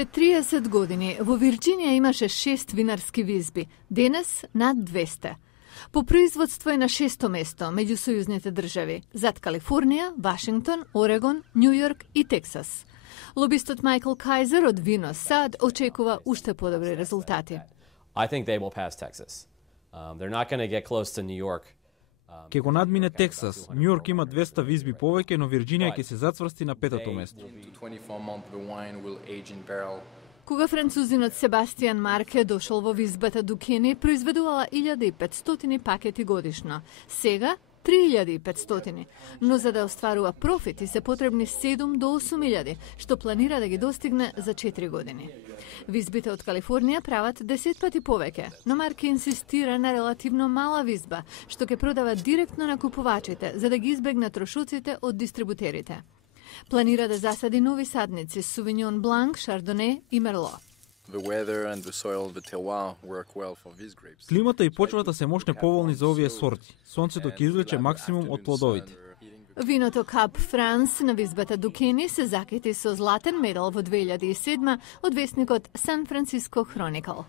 Пред 30 години во Вирџинија имаше 6 винарски визби, денес над 200. По производство е на 6-то место меѓу сојузните држави, зад Калифорнија, Вашингтон, Орегон, Њујорк и Тексас. Лобистот Майкл Кајзер од Вино Сад очекува уште подобри резултати. I think they will pass Texas. They're not going to get close to New York. Ке го надмине Тексас. Њујорк има 200 визби повеќе, но Вирџинија ќе се зацврсти на 5-то место. Кога французинот Себастијан Марке дошол во визбата Дукени, произведувала 1500 пакети годишно. Сега 3500, но за да остварува профити се потребни 7 до 8000, што планира да ги достигне за 4 години. Визбите од Калифорнија прават 10 пати повеќе, но Марке инсистира на релативно мала визба, што ќе продава директно на купувачите, за да ги избегне трошоците од дистрибутерите. Планира да засади нови садници Сувиньон Бланк, Шардоне и Мерло. Климата и почвата се мощне поволни за овие сорти. Сонцето ќе извлече максимум од плодовите. Виното Кап Франс на визбата Дукени се закити со златен медал во 2007 од весникот Сан Франциско Хроникл.